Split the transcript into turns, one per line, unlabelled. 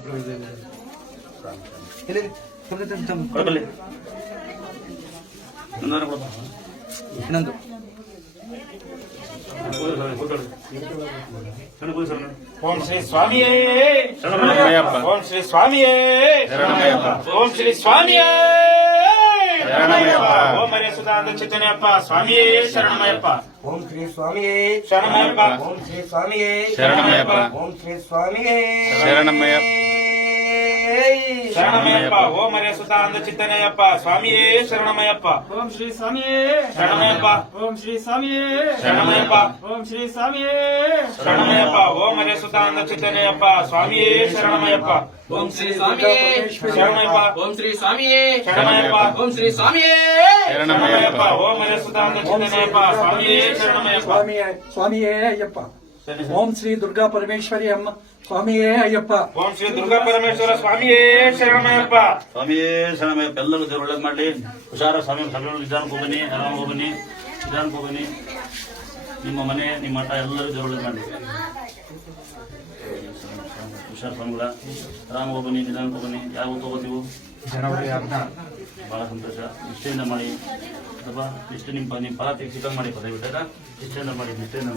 ಇನ್ನೊಂದು
ओम श्री स्वामी ओम श्री स्वामी ओम श्री स्वामी ओम हरे सुधांत चितनेयप्प स्वामी शरणमयप्प
ओम श्री स्वामी
शरणमयप्प
ओम श्री स्वामी
शरणमयप्प
ओम श्री स्वामी
शरणमयप्प
शरणमयप्प ओम हरे सुधांत चितनेयप्प स्वामी शरणमयप्प
ओम श्री स्वामी
शरणमयप्प
ओम श्री स्वामी
शरणमयप्प
ओम श्री स्वामी
शरणमयप्प ओम हरे सुधांत चितनेयप्प स्वामी शरणमयप्प
ओम श्री स्वामी
शरणमयप्प
ओम श्री स्वामी
शरणमयप्प
ओम श्री स्वामी
शरणमयप्प ओम हरे सुधांत चितनेयप्प स्वामी शरणमयप्प
ಸ್ವಾಮಿಯೇ ಅಯ್ಯಪ್ಪ. ಓಂ ಶ್ರೀ ದುರ್ಗಾ ಪರಮೇಶ್ವರಿ ಅಮ್ಮ ಸ್ವಾಮಿಯೇ ಅಯ್ಯಪ್ಪ.
ओम श्री दुर्गा परमेश्वर स्वामी शरणमयप्प
ಸ್ವಾಮಿಯೇ ಶರಣಮಯ್ಯಪ್ಪ. ಎಲ್ಲರೂ ದೇವರು ಒಳ್ಳೇದು ಮಾಡಲಿ. ಹುಷಾರ ಸ್ವಾಮಿ, ಸಭೆಗಳು ನಿಧಾನಕ್ಕೆ ಹೋಗ್ಬನ್ನಿ, ಆರಾಮಾಗಿ ಹೋಗ್ಬನ್ನಿ, ನಿಧಾನಕ್ಕೆ ಹೋಗ್ಬನ್ನಿ. ನಿಮ್ಮ ಮನೆ ನಿಮ್ಮ ಮಠ ಎಲ್ಲರೂ ದೇವರು ಒಳ್ಳೇದು ಮಾಡಲಿ. ಹುಷಾರ ಸ್ವಾಮಿಗಳ ಆರಾಮಾಗಿ ಹೋಗ್ಬನ್ನಿ, ನಿಧಾನಕ್ಕೆ ಹೋಗ್ಬನ್ನಿ. ಯಾವ ತಗೋತೀವಿ
ಜನವರಿ 16
ಬಹಳ ಸಂತೋಷ. ನಿಷ್ಠೆಯಿಂದ ಮಾಡಿ ಅಥವಾ ನಿಷ್ಠೆ ನಿಮ್ಮ ಫಲ ಚಿಕ್ಕ ಮಾಡಿ ದಯವಿಟ್ಟು ನಿಷ್ಠೆಯಿಂದ ಮಾಡಿ, ನಿಷ್ಠೆಯಿಂದ